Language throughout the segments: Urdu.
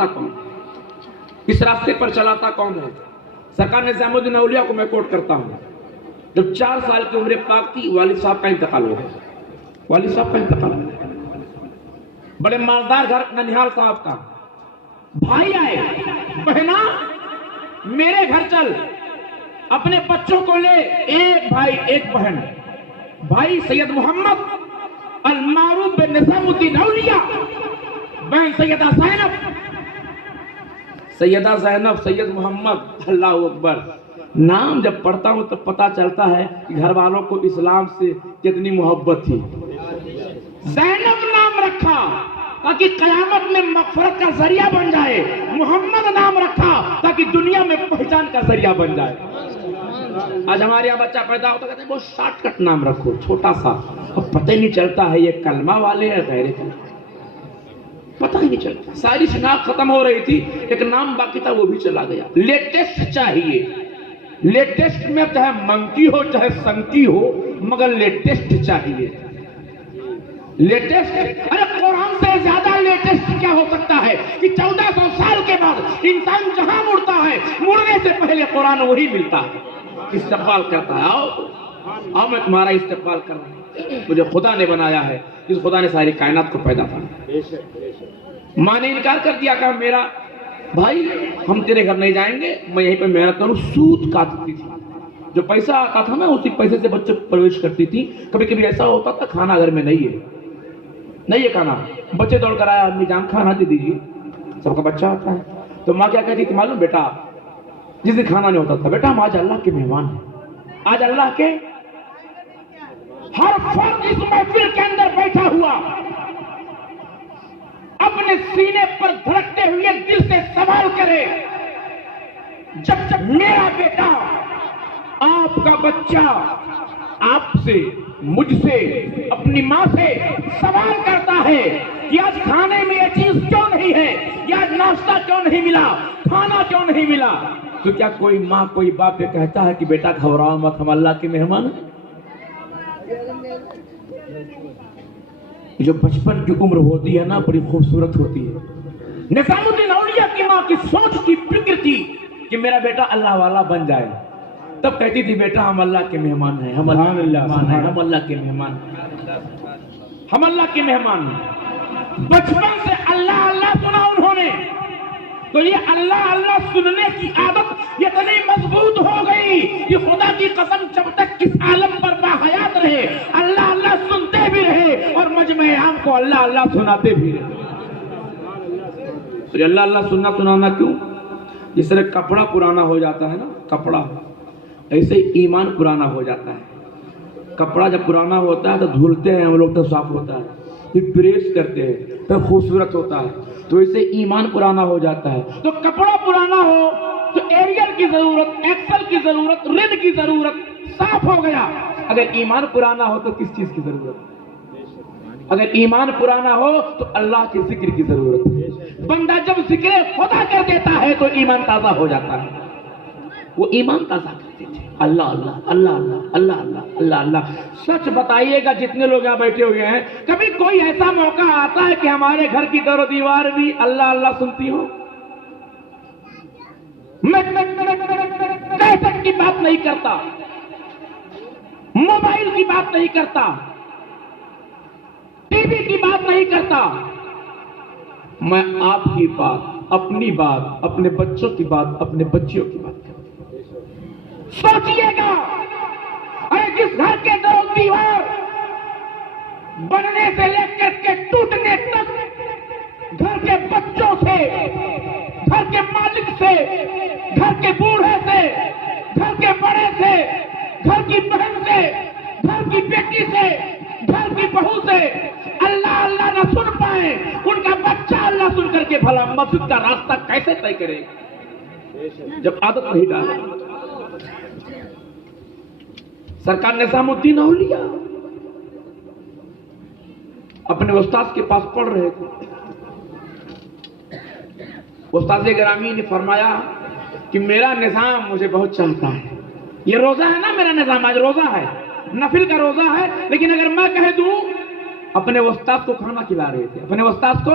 بناتا کون ہے, اس راستے پر چلاتا کون ہے. سرکار نظام الدین اولیاء کو میں کوٹ کرتا ہوں, جب 4 سال کی عمر پاک تھی والد صاحب کا انتقال ہو گیا. والد صاحب کا انتقال ہو گیا. بڑے مالدار گھر ننھیال صاحب کا. بھائی آئے, بہنا میرے گھر چل, اپنے بچوں کو لے, ایک بھائی ایک بہن. بھائی سید محمد المعروف بن نظام الدین اولیاء, بہن سیدہ زینب. سیدہ زینب, سید محمد, اللہ اکبر. نام جب پڑھتا ہوں تب پتا چلتا ہے کہ گھر والوں کو اسلام سے کتنی محبت تھی. زینب نام رکھا تاکہ قیامت میں مغفرت کا ذریعہ بن جائے. محمد نام رکھا تاکہ دنیا میں پہچان کا ذریعہ بن جائے. آج ہمارے یہاں بچہ پیدا ہوتا کہتے ہیں بہت شارٹ کٹ نام رکھو, چھوٹا سا, اب پتہ ہی نہیں چلتا ہے یہ کلمہ والے یا غیر کلمہ, پتہ ہی نہیں چلتا. ساری شناخت ختم ہو رہی تھی, ایک نام باقی تھا وہ بھی چلا گیا. لیٹسٹ چاہیے, لیٹسٹ میں چاہے منکی ہو چاہے سنکی ہو مگر لیٹسٹ چاہیے. لیٹسٹ, ارے قرآن سے زیادہ لیٹسٹ کیا ہو سکتا ہے کہ 1400 سال کے بعد انسان جہاں مڑتا ہے مڑنے سے پہلے قرآن وہی ملتا ہے, استقبال کرتا ہے. آؤ میں تمہارا استقبال کر رہا ہوں. مجھے خدا نے بنایا ہے, جس خدا نے ساری کائنات کو پیدا کیا. ماں نے انکار کر دیا, کہا میرا بھائی ہم تیرے گھر نہیں جائیں گے, میں یہیں پہ محنت کروں. سود کاٹتی تھی, جو پیسہ آتا تھا نا اسی پیسے سے بچوں کو پرورش کرتی تھی. کبھی کبھی ایسا ہوتا تھا کھانا گھر میں نہیں ہے کھانا, بچے دوڑ کر آیا, امی جان کھانا دے دیجیے, سب کا بچہ آتا ہے. تو ماں کیا کہتی تھی معلوم, بیٹا جس دن کھانا نہیں ہوتا تھا, بیٹا ہم آج اللہ کے مہمان ہیں, آج اللہ کے. ہر فرد اس محفل کے اندر بیٹھا ہوا اپنے سینے پر دھڑکتے ہوئے دل سے سوال کرے, جب میرا بیٹا آپ کا بچہ آپ سے, مجھ سے, اپنی ماں سے سوال کرتا ہے کہ آج کھانے میں یہ چیز کیوں نہیں ہے, یا آج ناشتہ کیوں نہیں ملا, کھانا کیوں نہیں ملا, تو کیا کوئی ماں کوئی باپ یہ کہتا ہے کہ بیٹا گھبراؤ مت, ہم اللہ کے مہمان ہیں. جو بچپن کی عمر ہوتی ہے نا بڑی خوبصورت ہوتی ہے. نظام الدین اولیاء کی ماں کی سوچ کی فکر تھی کہ میرا بیٹا اللہ والا بن جائے. تب کہتی تھی بیٹا ہم اللہ کے مہمان ہیں, ہم اللہ کے مہمان ہیں, ہم اللہ کے مہمان ہیں, ہم اللہ کے مہمان ہیں. بچپن سے اللہ اللہ سنا انہوں نے, تو یہ اللہ اللہ سننے کی عادت اتنی مضبوط ہو گئی کہ خدا کی قسم جب تک اس عالم پر باحیات رہے اللہ اللہ سنتے بھی رہے اور مجمع عام کو اللہ اللہ سناتے بھی رہے. تو اللہ اللہ سننا کیوں؟ جس طرح کپڑا پرانا ہو جاتا ہے نا, کپڑا, ایسے ہی ایمان پرانا ہو جاتا ہے. کپڑا جب پرانا ہوتا ہے تو دھلتے ہیں ہم لوگ تو صاف ہوتا ہے, پھر پریس کرتے ہیں تو خوبصورت ہوتا ہے. تو اسے ایمان پرانا ہو جاتا ہے. تو کپڑا پرانا ہو تو ایریل کی ضرورت, ایکسل کی ضرورت, رن کی ضرورت, صاف ہو گیا. اگر ایمان پرانا ہو تو کس چیز کی ضرورت؟ اگر ایمان پرانا ہو تو اللہ کے ذکر کی ضرورت ہے. بندہ جب ذکر خدا کر دیتا ہے تو ایمان تازہ ہو جاتا ہے. وہ ایمان تازہ کرتے تھے, اللہ اللہ اللہ اللہ اللہ اللہ اللہ اللہ. سچ بتائیے گا جتنے لوگ یہاں بیٹھے ہوئے ہیں, کبھی کوئی ایسا موقع آتا ہے کہ ہمارے گھر کی در و دیوار بھی اللہ اللہ سنتی ہو؟ میں کیسٹ کی بات نہیں کرتا, موبائل کی بات نہیں کرتا, ٹی وی کی بات نہیں کرتا, میں آپ کی بات, اپنی بات, اپنے بچوں کی بات, اپنے بچیوں کی بات کرتا ہوں. سوچئے گا, ارے جس گھر کے دو دیوار بننے سے لے کر کے ٹوٹنے تک گھر کے بچوں سے, گھر کے مالک سے, گھر کے بوڑھے سے, گھر کے بڑے سے, گھر کی بہن سے, گھر کی بیٹی سے, گھر کی بہو سے اللہ اللہ نہ سن پائے, ان کا بچہ اللہ سن کر کے بھلا مسجد کا راستہ کیسے طے کرے جب عادت نہیں ڈالے. سرکار نظام الدین اولیاء اپنے استاد کے پاس پڑھ رہے تھے. استاد گرامی نے فرمایا کہ میرا نظام مجھے بہت چاہتا ہے. یہ روزہ ہے نا, میرا نظام آج روزہ ہے, نفل کا روزہ ہے, لیکن اگر میں کہہ دوں, اپنے استاد کو کھانا کھلا رہے تھے, اپنے استاد کو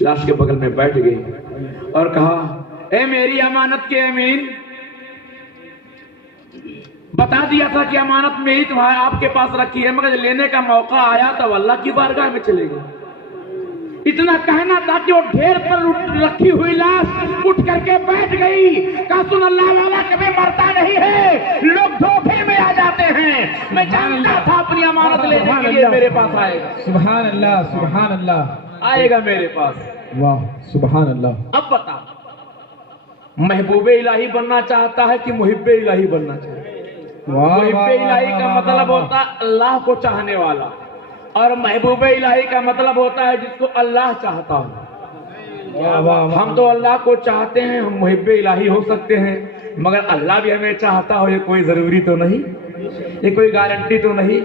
لاش کے بغل میں بیٹھ گئے اور کہا اے میری امانت کے امین، بتا دیا تھا کہ امانت میری تمہارے آپ کے پاس رکھی ہے، مگر لینے کا موقع آیا تو اللہ کی بارگاہ میں چلے گئے۔ اتنا کہنا تھا کہ وہ ڈھیر پر رکھی ہوئی لاش اٹھ کر کے بیٹھ گئی۔ کہا سن اللہ والا کبھی مرتا نہیں ہے، لوگ دھوکے میں آ جاتے ہیں، میں جانتا تھا اپنی امانت لینے کے لیے میرے پاس آئے گا، سبحان اللہ، سبحان اللہ، آئے گا میرے پاس۔ واہ سبحان اللہ۔ اب بتا، محبوب الہی بننا چاہتا ہے کہ محب الہی بننا چاہتا ہے؟ محب الہی کا مطلب ہوتا ہے اللہ کو چاہنے والا، اور محبوب الہی کا مطلب ہوتا ہے جس کو اللہ چاہتا ہو۔ ہم تو اللہ کو چاہتے ہیں، ہم محب الہی ہو سکتے ہیں، مگر اللہ بھی ہمیں چاہتا ہو یہ کوئی ضروری تو نہیں، یہ کوئی گارنٹی تو نہیں۔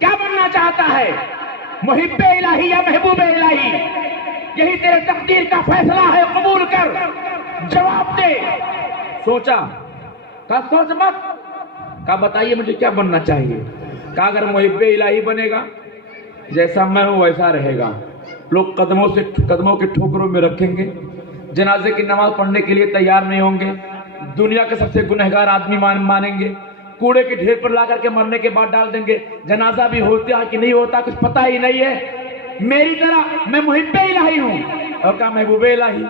کیا بننا چاہتا ہے، محب الہی یا محبوب الہی؟ یہی تیرے تقدیر کا فیصلہ ہے، قبول کر، جواب دے۔ سوچا، کہا سوچ مت، کہا بتائیے مجھے کیا بننا چاہیے؟ کہا اگر محب الہی بنے گا جیسا میں ہوں ویسا رہے گا، لوگ قدموں کے ٹھوکروں میں رکھیں گے، جنازے کی نماز پڑھنے کے لیے تیار نہیں ہوں گے، دنیا کے سب سے گنہگار آدمی مانیں گے، کوڑے کے ڈھیر پر لا کر کے مرنے کے بعد ڈال دیں گے، جنازہ بھی ہوتا ہے کہ نہیں ہوتا کچھ پتہ ہی نہیں ہے۔ میری طرح میں محب الہی ہوں۔ اور کہا محبوب الہی؟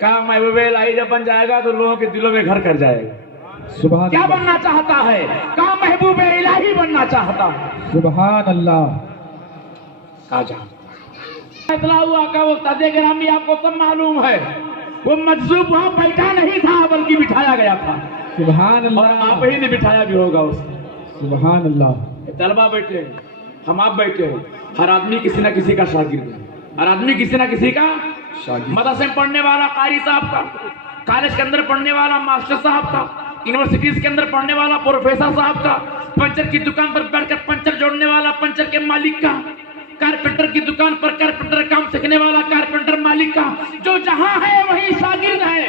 کہا محبوب الہی جب بن جائے گا تو لوگوں کے دلوں میں گھر کر جائے گا۔ سبحان کیا اللہ، بننا چاہتا ہے؟ کہا محبوب الہی بننا چاہتا ہے۔ سبحان اللہ۔ کہا جا فیصلہ ہوا کہ وہ استاد گرامی آپ کو سب معلوم ہے، وہ مجذوب وہاں بیٹھا نہیں تھا بلکہ بٹھایا گیا تھا، سبحان اور اللہ، آپ ہی نے بٹھایا بھی ہوگا اس کو۔ سبحان اللہ۔ طلبہ بیٹھے ہیں، ہم آپ بیٹھے ہیں، ہر آدمی کسی نہ کسی کا شاگرد ہے، ہر آدمی کسی نہ کسی کا شاگرد۔ مدرسے میں پڑھنے والا قاری صاحب کا، کالج کے اندر پڑھنے والا ماسٹر صاحب کا، یونیورسٹیز کے اندر پڑھنے والا پروفیسر صاحب کا، پنچر کی دکان پر بیٹھ کر پنچر جوڑنے والا پنچر کے مالک کا، کارپینٹر کی دکان پر کارپینٹر کام سیکھنے والا کارپینٹر مالک کا، جو جہاں ہے وہی شاگرد ہے۔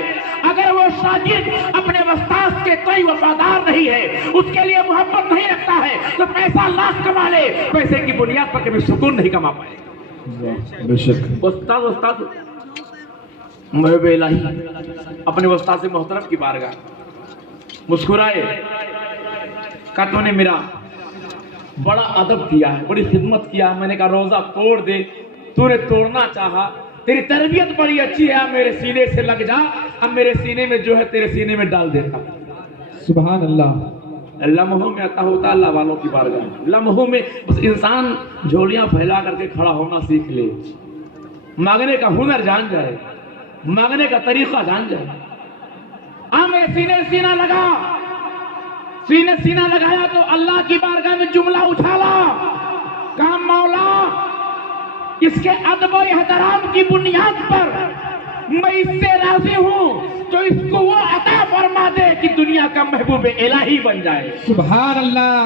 اگر وہ شاگرد اپنے استاد کے کوئی وفادار نہیں ہے، اس کے لیے محبت نہیں رکھتا ہے، تو پیسہ لاکھ کما لے، پیسے کی بنیاد پر کبھی سکون نہیں کما پائے۔ بے شک۔ استاد محب الہی اپنے استاد محترم کی بارگاہ مسکرائے، کہا تو نے میرا بڑا ادب کیا ہے، بڑی خدمت کیا ہے، میں نے کہا روزہ توڑ دے، تو نے توڑنا چاہا، تیری تربیت بڑی اچھی ہے، اب میرے سینے سے لگ جا، اب میرے سینے میں جو ہے تیرے سینے میں ڈال دیتا۔ سبحان اللہ۔ لمحوں میں عطا ہوتا ہے اللہ والوں کی بارگاہ، لمحوں میں بس انسان جھولیاں پھیلا کر کے کھڑا ہونا سیکھ لے، مانگنے کا ہنر جان جائے، مانگنے کا طریقہ جان جائے۔ میرے سینے سینہ لگا، سینے سینہ لگایا تو اللہ کی بارگاہ میں جملہ اچھالا، کہا مولا اس کے ادب و احترام کی بنیاد پر میں اس سے راضی ہوں، تو اس کو وہ عطا فرما دے کہ دنیا کا محبوب الہی بن جائے۔ سبحان اللہ۔